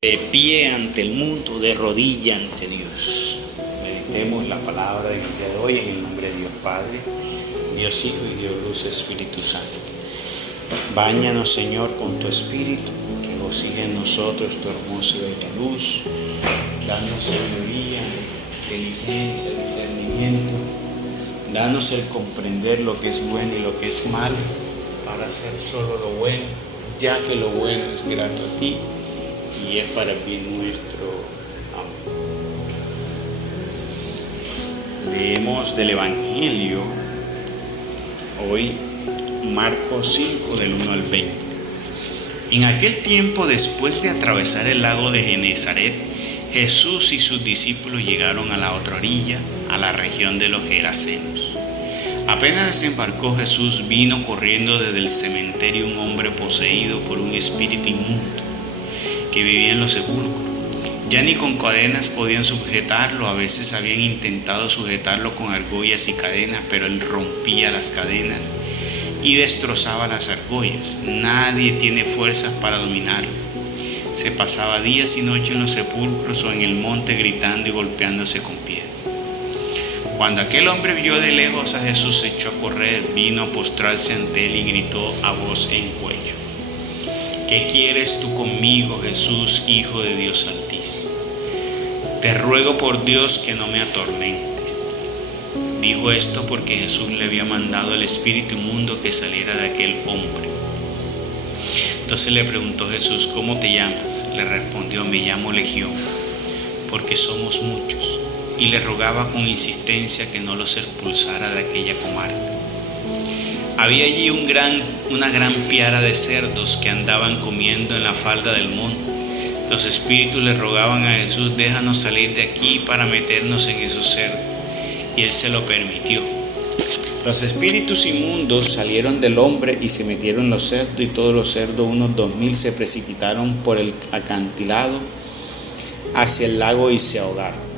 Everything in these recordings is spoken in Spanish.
De pie ante el mundo, de rodilla ante Dios. Meditemos la palabra del día de hoy en el nombre de Dios Padre, Dios Hijo y Dios Luz Espíritu Santo. Báñanos, Señor, con tu Espíritu, regocija en nosotros tu hermosa y bella luz. Danos sabiduría, inteligencia, discernimiento. Danos el comprender lo que es bueno y lo que es malo, para hacer solo lo bueno, ya que lo bueno es grato a ti y es para el bien nuestro. Amén. Leemos del Evangelio hoy, Marcos 5, del 1 al 20. En aquel tiempo, después de atravesar el lago de Genezaret, Jesús y sus discípulos llegaron a la otra orilla, a la región de los Gerasenos. Apenas desembarcó Jesús, vino corriendo desde el cementerio un hombre poseído por un espíritu inmundo, que vivía en los sepulcros. Ya ni con cadenas podían sujetarlo. A veces habían intentado sujetarlo con argollas y cadenas, pero él rompía las cadenas y destrozaba las argollas. Nadie tiene fuerzas para dominarlo. Se pasaba días y noches en los sepulcros o en el monte gritando y golpeándose con piedras. Cuando aquel hombre vio de lejos a Jesús, se echó a correr, vino a postrarse ante él y gritó a voz en cuello: ¿Qué quieres tú conmigo, Jesús, Hijo de Dios Altísimo? Te ruego por Dios que no me atormentes. Dijo esto porque Jesús le había mandado al espíritu inmundo que saliera de aquel hombre. Entonces le preguntó Jesús: ¿Cómo te llamas? Le respondió: Me llamo Legión, porque somos muchos. Y le rogaba con insistencia que no los expulsara de aquella comarca. Había allí una gran piara de cerdos que andaban comiendo en la falda del monte. Los espíritus le rogaban a Jesús: déjanos salir de aquí para meternos en esos cerdos. Y él se lo permitió. Los espíritus inmundos salieron del hombre y se metieron en los cerdos, y todos los cerdos, unos 2000, se precipitaron por el acantilado hacia el lago y se ahogaron.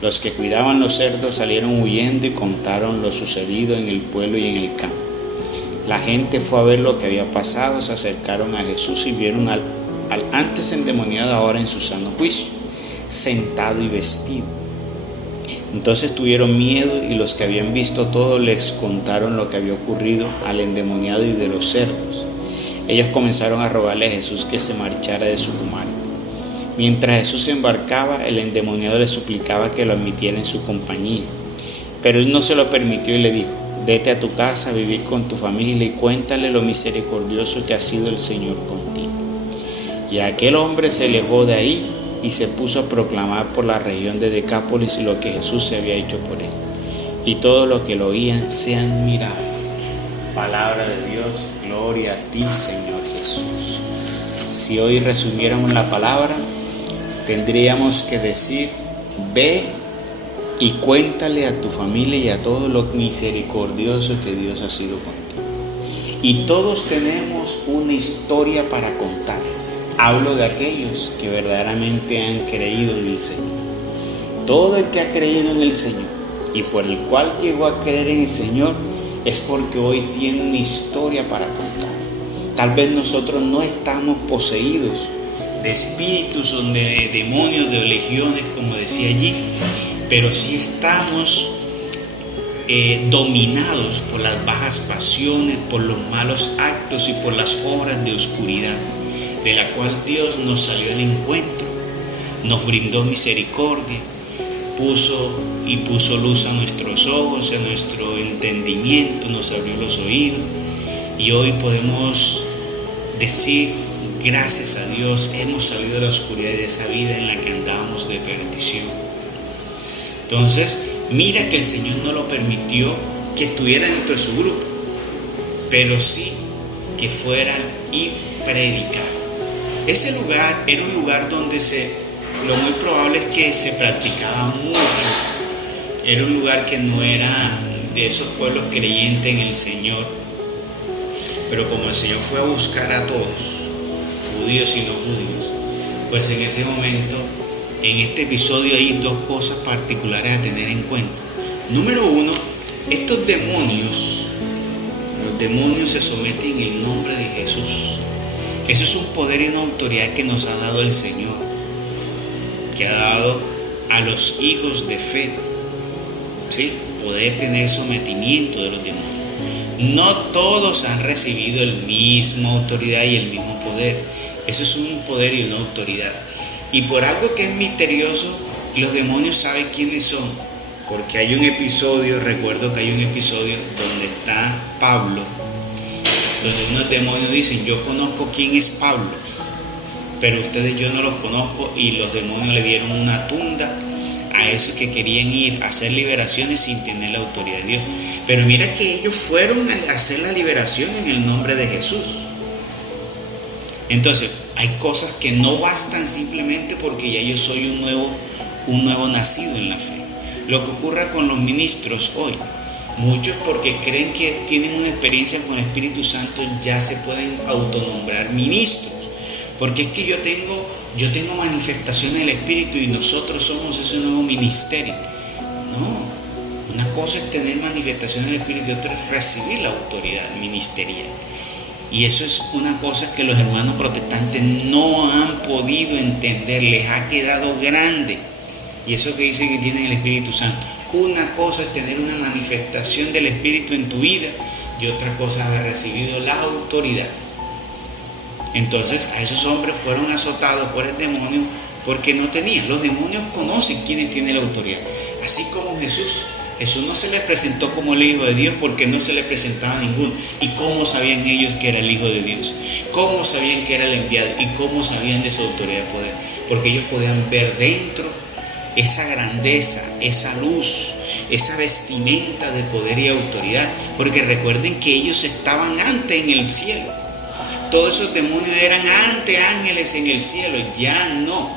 Los que cuidaban los cerdos salieron huyendo y contaron lo sucedido en el pueblo y en el campo. La gente fue a ver lo que había pasado, se acercaron a Jesús y vieron al antes endemoniado, ahora en su sano juicio, sentado y vestido. Entonces tuvieron miedo, y los que habían visto todo les contaron lo que había ocurrido al endemoniado y de los cerdos. Ellos comenzaron a rogarle a Jesús que se marchara de su comarca. Mientras Jesús se embarcaba, el endemoniado le suplicaba que lo admitiera en su compañía. Pero él no se lo permitió y le dijo: vete a tu casa a vivir con tu familia y cuéntale lo misericordioso que ha sido el Señor contigo. Y aquel hombre se alejó de ahí y se puso a proclamar por la región de Decápolis lo que Jesús se había hecho por él. Y todos los que lo oían se admiraban. Palabra de Dios, gloria a ti, Señor Jesús. Si hoy resumiéramos la palabra, tendríamos que decir: ve y cuéntale a tu familia y a todo lo misericordioso que Dios ha sido contigo. Y todos tenemos una historia para contar. Hablo de aquellos que verdaderamente han creído en el Señor. Todo el que ha creído en el Señor y por el cual llegó a creer en el Señor es porque hoy tiene una historia para contar. Tal vez nosotros no estamos poseídos de espíritus o de demonios, de legiones, como decía allí, pero sí estamos dominados por las bajas pasiones, por los malos actos y por las obras de oscuridad, de la cual Dios nos salió al encuentro, nos brindó misericordia, puso luz a nuestros ojos, a nuestro entendimiento, nos abrió los oídos, y hoy podemos decir: gracias a Dios hemos salido de la oscuridad de esa vida en la que andábamos de perdición. Entonces, mira que el Señor no lo permitió que estuviera dentro de su grupo, pero sí que fuera y predicar. Ese lugar era un lugar donde lo muy probable es que se practicaba mucho. Era un lugar que no era de esos pueblos creyentes en el Señor. Pero como el Señor fue a buscar a todos, judíos y no judíos, pues en ese momento, en este episodio, hay dos cosas particulares a tener en cuenta. Número uno, estos demonios, los demonios se someten en el nombre de Jesús. Eso es un poder y una autoridad que nos ha dado el Señor, que ha dado a los hijos de fe, ¿sí? Poder tener sometimiento de los demonios. No todos han recibido la misma autoridad y el mismo poder. Eso es un poder y una autoridad. Y por algo que es misterioso, los demonios saben quiénes son. Porque hay un episodio, recuerdo que hay un episodio donde está Pablo, donde unos demonios dicen: yo conozco quién es Pablo, pero ustedes yo no los conozco, y los demonios le dieron una tunda a esos que querían ir a hacer liberaciones sin tener la autoridad de Dios. Pero mira que ellos fueron a hacer la liberación en el nombre de Jesús. Entonces, hay cosas que no bastan simplemente porque ya yo soy un nuevo nacido en la fe. Lo que ocurre con los ministros hoy, muchos porque creen que tienen una experiencia con el Espíritu Santo ya se pueden autonombrar ministros, porque es que yo tengo manifestaciones del Espíritu y nosotros somos ese nuevo ministerio. No, una cosa es tener manifestaciones del Espíritu y otra es recibir la autoridad ministerial. Y eso es una cosa que los hermanos protestantes no han podido entender, les ha quedado grande. Y eso que dicen que tienen el Espíritu Santo. Una cosa es tener una manifestación del Espíritu en tu vida y otra cosa es haber recibido la autoridad. Entonces a esos hombres fueron azotados por el demonio porque no tenían. Los demonios conocen quiénes tienen la autoridad. Así como Jesús no se les presentó como el Hijo de Dios porque no se les presentaba a ninguno. ¿Y cómo sabían ellos que era el Hijo de Dios? ¿Cómo sabían que era el enviado? ¿Y cómo sabían de su autoridad y poder? Porque ellos podían ver dentro esa grandeza, esa luz, esa vestimenta de poder y autoridad. Porque recuerden que ellos estaban antes en el cielo. Todos esos demonios eran antes ángeles en el cielo, ya no.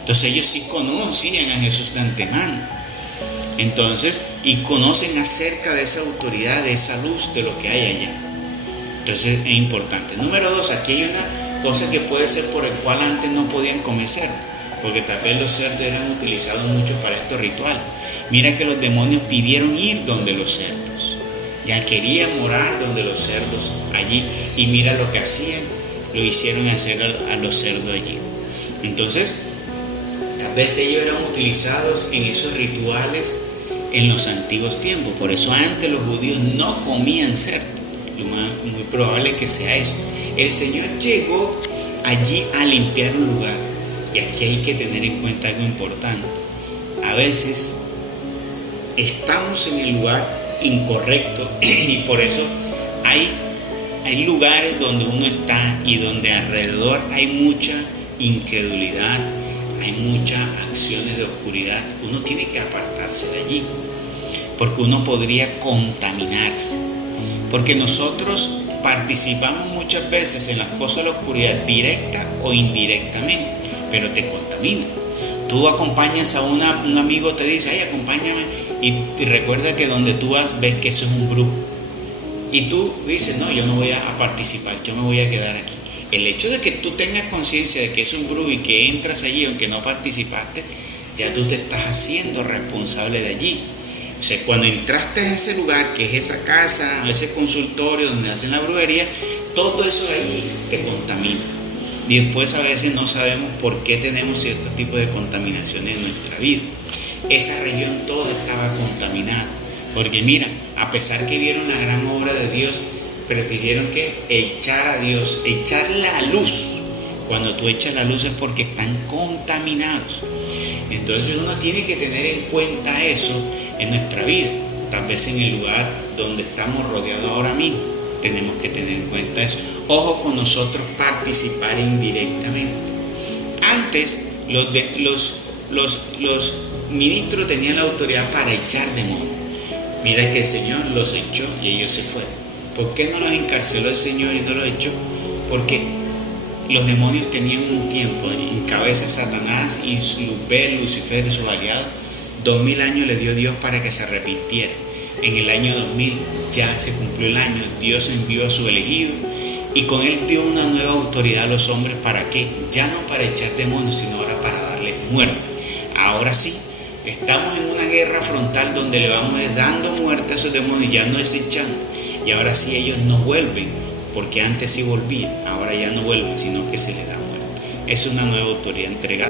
Entonces ellos sí conocían a Jesús de antemano. Entonces, y conocen acerca de esa autoridad, de esa luz, de lo que hay allá. Entonces es importante. Número 2, aquí hay una cosa que puede ser por el cual antes no podían comer cerdo, porque tal vez los cerdos eran utilizados mucho para estos rituales. Mira que los demonios pidieron ir donde los cerdos. Ya querían morar donde los cerdos allí. Y mira lo que hacían, lo hicieron hacer a los cerdos allí. Entonces, tal vez ellos eran utilizados en esos rituales en los antiguos tiempos. Por eso antes los judíos no comían cerdo. Lo muy probable que sea eso. El Señor llegó allí a limpiar un lugar. Y aquí hay que tener en cuenta algo importante. A veces estamos en el lugar incorrecto y por eso hay lugares donde uno está y donde alrededor hay mucha incredulidad, hay muchas acciones de oscuridad. Uno tiene que apartarse de allí porque uno podría contaminarse, porque nosotros participamos muchas veces en las cosas de la oscuridad directa o indirectamente, pero te contaminas. Tú acompañas a un amigo, te dice: ay, acompáñame, y te recuerda que donde tú vas ves que eso es un brujo, y tú dices: no, yo no voy a participar, yo me voy a quedar aquí. El hecho de que tú tengas conciencia de que es un brujo y que entras allí aunque no participaste, ya tú te estás haciendo responsable de allí. O sea, cuando entraste a ese lugar, que es esa casa, ese consultorio donde hacen la brujería, todo eso ahí te contamina. Y después a veces no sabemos por qué tenemos cierto tipo de contaminación en nuestra vida. Esa región toda estaba contaminada. Porque mira, a pesar que vieron la gran obra de Dios, prefirieron que echar a Dios, echar la luz. Cuando tú echas la luz es porque están contaminados. Entonces uno tiene que tener en cuenta eso en nuestra vida. Tal vez en el lugar donde estamos rodeados ahora mismo, tenemos que tener en cuenta eso. Ojo con nosotros participar indirectamente. Antes los ministros tenían la autoridad para echar demonios. Mira que el Señor los echó y ellos se fueron. ¿Por qué no los encarceló el Señor y no los echó? Porque los demonios tenían un tiempo. En cabeza Satanás y Lucifer y sus aliados, 2000 años le dio Dios para que se arrepintiera. En el año 2000 ya se cumplió el año, Dios envió a su elegido y con él dio una nueva autoridad a los hombres. ¿Para qué? Ya no para echar demonios, sino ahora para darle muerte. Ahora sí, estamos en una guerra frontal donde le vamos dando muerte a esos demonios, ya no es echando. Y ahora sí ellos no vuelven porque antes sí volvía, ahora ya no vuelve, sino que se le da muerte. Es una nueva autoridad entregada